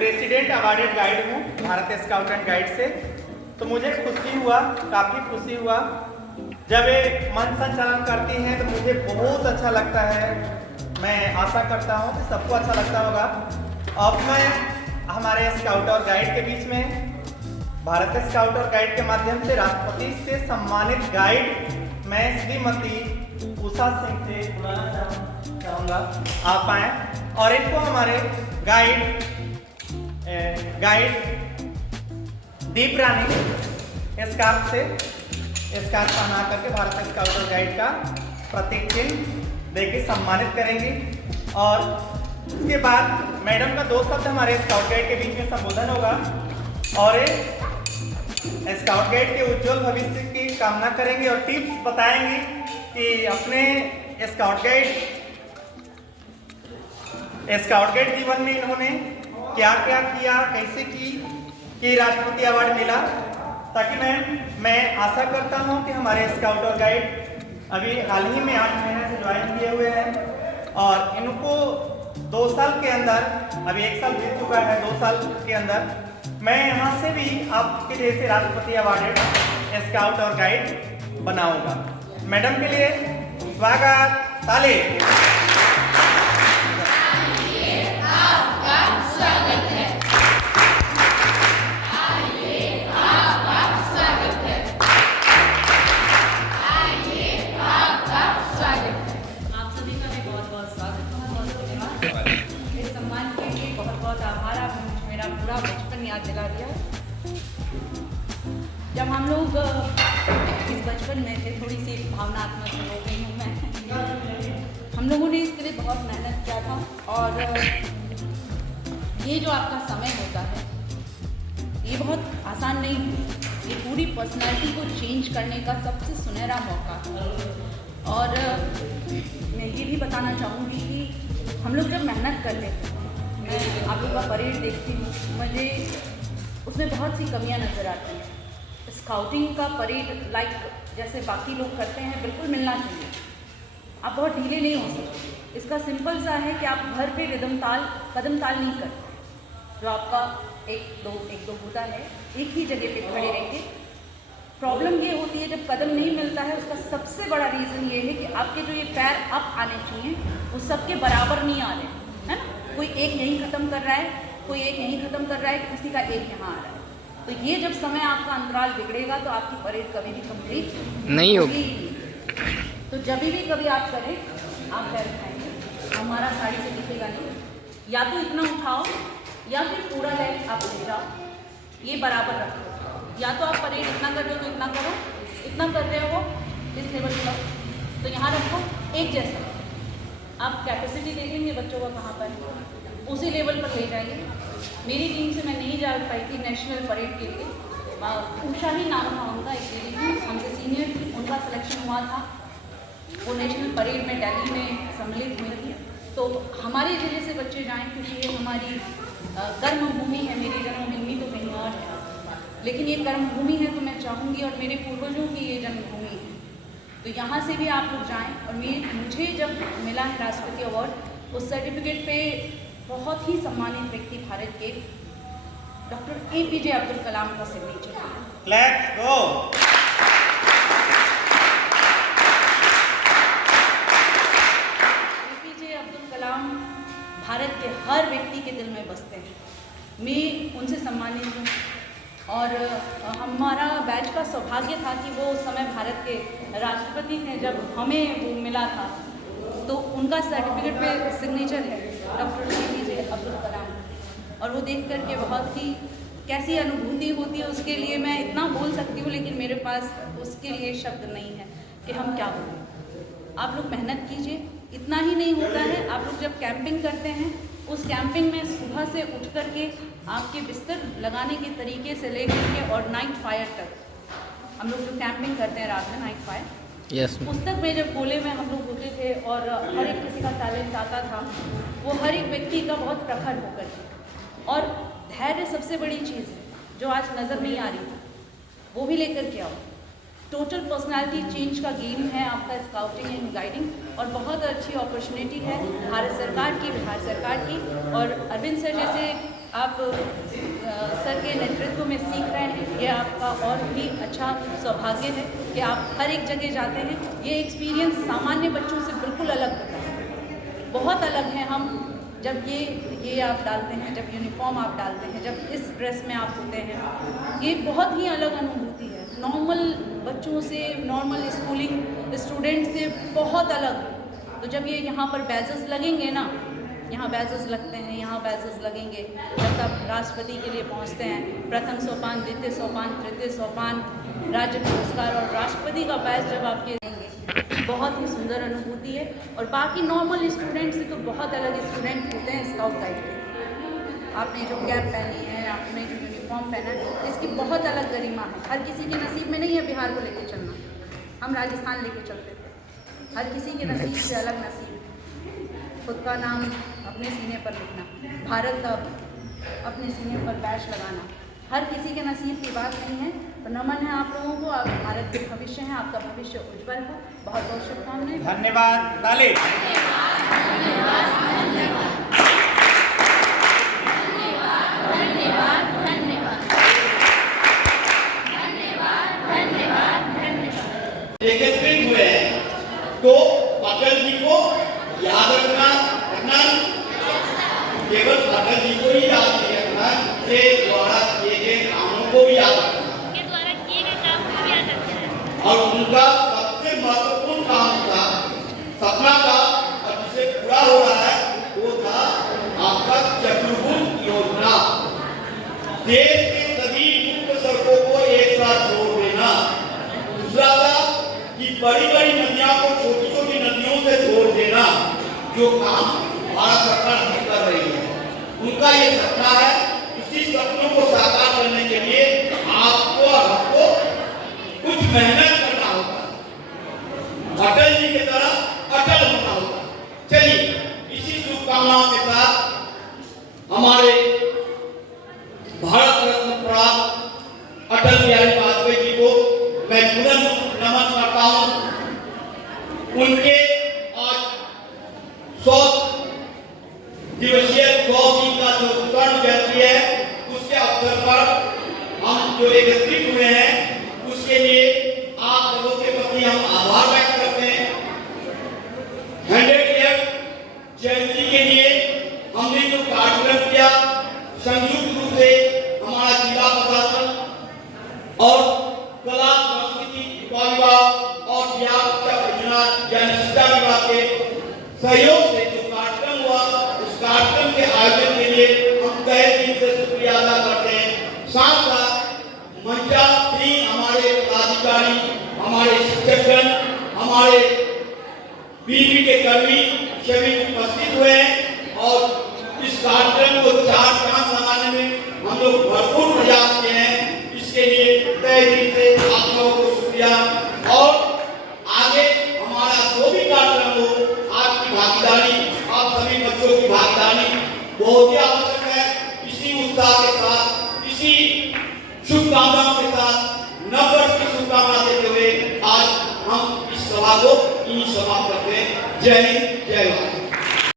President awarded guide हूँ Bharat scout and guide से। तो मुझे खुशी हुआ, काफ़ी खुशी हुआ जब ये मंच संचालन करती हैं, तो मुझे बहुत अच्छा लगता है। मैं आशा करता हूँ कि सबको अच्छा लगता होगा। अब मैं हमारे स्काउट और गाइड के बीच में भारत स्काउट और गाइड के माध्यम से राष्ट्रपति से सम्मानित गाइड मैं श्रीमती उषा सिंह से बुलाना चाहूँगा। आप आए और इनको हमारे गाइड दीप रानी स्कार्फ पहना करके भारत स्काउट और गाइड का प्रतीक चिन्ह देके सम्मानित करेंगी। और उसके बाद मैडम का 2 शब्द हमारे स्काउट गाइड के बीच में संबोधन होगा और स्काउट गाइड के उज्जवल भविष्य की कामना करेंगे और टिप्स बताएंगे कि अपने स्काउट गाइड जीवन में इन्होंने क्या क्या किया, कैसे की कि राष्ट्रपति अवार्ड मिला। ताकि मैं आशा करता हूं कि हमारे स्काउट और गाइड अभी हाल ही में 8 महीने से ज्वाइन किए हुए हैं और इनको 2 साल के अंदर, अभी 1 साल बीत चुका है, 2 साल के अंदर मैं यहाँ से भी आपके जैसे राष्ट्रपति अवार्डेड स्काउट और गाइड बनाऊंगा। मैडम के लिए स्वागत, ताली। याद दिला दिया। जब हम लोग इस बचपन में थे, थोड़ी सी भावनात्मक हो गई हूँ मैं। हम लोगों ने इसके लिए बहुत मेहनत किया था और ये जो आपका समय होता है ये बहुत आसान नहीं है। ये पूरी पर्सनैलिटी को चेंज करने का सबसे सुनहरा मौका है। और मैं ये भी बताना चाहूँगी कि हम लोग जब मेहनत करते हैं, मैं आप लोग का परेड देखती हूँ, मुझे उसमें बहुत सी कमियाँ नज़र आती हैं। स्काउटिंग का परेड जैसे बाकी लोग करते हैं बिल्कुल मिलना चाहिए। आप बहुत ढीले नहीं हो सकते। इसका सिंपल सा है कि आप घर पे कदम ताल नहीं करते। जो आपका 1-2 होता है, एक ही जगह पे खड़े रहेंगे। प्रॉब्लम ये होती है जब कदम नहीं मिलता है, उसका सबसे बड़ा रीज़न ये है कि आपके जो ये पैर अप आने चाहिए वो सबके बराबर नहीं आ रहे, है ना। कोई एक यहीं ख़त्म कर रहा है, कोई एक यहीं ख़त्म कर रहा है, किसी का एक यहाँ आ रहा है। तो ये जब समय आपका अंतराल बिगड़ेगा तो आपकी परेड कभी भी कंप्लीट नहीं होगी। तो जब भी कभी आप करें, आप पैर उठाएंगे, हमारा साड़ी से दिखेगा नहीं। या तो इतना उठाओ या फिर पूरा लेग आप ले जाओ, ये बराबर रखो। या तो आप परेड इतना कर रहे हो तो इतना करो, इतना कर रहे हो इस लेवल पर तो यहाँ रखो, एक जैसा। आप कैपेसिटी देखेंगे बच्चों का कहाँ पर है, उसी लेवल पर ले जाइए। मेरी टीम से मैं नहीं जा पाई थी नेशनल परेड के लिए। उषा ही नाम था उनका, एक लेडी थी हमसे सीनियर थी, उनका सिलेक्शन हुआ था। वो नेशनल परेड में दिल्ली में सम्मिलित हुई थी। तो हमारे ज़िले से बच्चे जाएँ क्योंकि ये हमारी कर्म भूमि है। मेरी जन्मभूमि तो कहीं और है, लेकिन ये कर्म भूमि है तो मैं चाहूँगी, और मेरे पूर्वजों की ये जन्मभूमि है, तो यहाँ से भी आप लोग जाएँ। और मुझे जब मिला है राष्ट्रपति अवार्ड, उस सर्टिफिकेट पे बहुत ही सम्मानित व्यक्ति भारत के डॉक्टर APJ अब्दुल कलाम का सिग्नेचर है। Let's go. APJ Abdul Kalam Bharat के हर व्यक्ति के दिल में बसते हैं। मैं उनसे सम्मानित हूँ और हमारा बैच का सौभाग्य था कि वो उस समय भारत के राष्ट्रपति थे जब हमें वो मिला था। तो उनका सर्टिफिकेट पे सिग्नेचर है डॉक्टर APJ अब्दुल कलाम, और वो देख कर के बहुत ही कैसी अनुभूति होती है उसके लिए मैं इतना बोल सकती हूँ, लेकिन मेरे पास उसके लिए शब्द नहीं है कि हम क्या बोलें। आप लोग मेहनत कीजिए, इतना ही नहीं होता है। आप लोग जब कैंपिंग करते हैं, उस कैंपिंग में सुबह से उठ कर के आपके बिस्तर लगाने के तरीके से लेकर के और नाइट फायर तक, हम लोग जो कैंपिंग करते हैं रात में नाइट फायर, पुस्तक में जब गोले में हम लोग होते थे और हर एक किसी का टैलेंट आता था, वो हर एक व्यक्ति का बहुत प्रखर होकर के, और धैर्य सबसे बड़ी चीज़ है जो आज नज़र नहीं आ रही थी, वो भी लेकर के आओ। टोटल पर्सनालिटी चेंज का गेम है आपका स्काउटिंग एंड गाइडिंग, और बहुत अच्छी अपॉर्चुनिटी है भारत सरकार की, बिहार सरकार की, और अरविंद सर जैसे आप सर के नेतृत्व में सीख रहे हैं, ये आपका और भी अच्छा सौभाग्य है कि आप हर एक जगह जाते हैं। ये एक्सपीरियंस सामान्य बच्चों से बिल्कुल अलग होता है, बहुत अलग है। हम जब ये आप डालते हैं, जब यूनिफॉर्म आप डालते हैं, जब इस ड्रेस में आप होते हैं, ये बहुत ही अलग अनुभूति है। नॉर्मल बच्चों से, नॉर्मल स्कूलिंग स्टूडेंट से बहुत अलग। तो जब ये यहाँ पर बैजेस लगेंगे ना, यहाँ बैजेस लगते हैं, यहाँ बैजेस लगेंगे, जब आप राष्ट्रपति के लिए पहुँचते हैं, प्रथम सोपान, द्वितीय सोपान, तृतीय सोपान, राज्य पुरस्कार और राष्ट्रपति का बैज जब आपके देंगे, बहुत ही सुंदर अनुभूति है। और बाकी नॉर्मल स्टूडेंट से तो बहुत अलग स्टूडेंट होते हैं स्काउट गाइड के। आपने जो कैप पहनी है, आपने जो यूनिफॉर्म पहना है, इसकी बहुत अलग गरिमा है। हर किसी के नसीब में नहीं है बिहार को लेके चलना, हम राजस्थान लेके चलते थे। हर किसी के नसीब से अलग नसीब, खुद का नाम अपने सीने पर लिखना, भारत का अपने सीने पर बैच लगाना, हर किसी के नसीब की बात नहीं है। तो नमन है आप लोगों को, आप भारत के भविष्य हैं, आपका भविष्य उज्जवल हो। बहुत बहुत शुभकामनाएं। धन्यवाद। ताली। एकत्रित हुए हैं, तो अटल जी को याद रखना केवल अटल जी को ही याद नहीं रखना, के द्वारा किए गए कामों को भी याद रखना, और उनका सबसे महत्वपूर्ण काम था, सपना था, और जिसे पूरा हो रहा है वो था आपका चतुर्भुज योजना। देश के सभी मुख्य सड़कों को एक साथ जोड़ देना। दूसरा था कि बड़ी बड़ी नदियों को छोटी छोटी नदियों से जोड़ देना, जो काम भारत सरकार नहीं कर रही है। उनका ये सपना है। इसी सपनों को साकार करने के लिए आपको और हमको कुछ मेहनत करना होगा, अटल जी की तरह अटल होना होगा। चलिए, इसी शुभकामनाओं के साथ हमारे भारत रत्न प्राप्त अटल बिहारी वाजपेयी जी को मैं पुनः नमन करता हूं। उनके आज 100 दिवसीय 100 दिन का जो स्वर्ण जयंती है, उसके अवसर पर हम जो एकत्रित हुए हैं, उसके लिए आप लोगों के प्रति हम आभार व्यक्त करते हैं। 100 ईयर जयंती के लिए हमने जो कार्यक्रम किया, संयुक्त रूप से हमारा जिला प्रशासन और कला संस्कृति विभाग और बिहार शिक्षा विभाग के सहयोग से जो कार्यक्रम हुआ, उस कार्यक्रम के आयोजन के लिए हम तहे दिल से शुक्रिया अदा करते हैं। साथ साथ मंचासीन हमारे पदाधिकारी, हमारे शिक्षकगण, हमारे बीवी के कर्मी सभी उपस्थित हुए हैं, और इस कार्यक्रम को 4 चांद लगाने में हम लोग भरपूर प्रयास किए हैं। इसके लिए तहे दिल से आप लोगों को शुक्रिया। और आगे हमारा जो भी कार्यक्रम हो, आपकी भागीदारी, आप सभी बच्चों की भागीदारी बहुत ही आवश्यक है। इसी उत्साह के साथ, इसी शुभकामनाओं के साथ, नववर्ष की शुभकामना देते हुए आज हम इस सभा को समाप्त करते हैं। जय हिंद, जय भारत।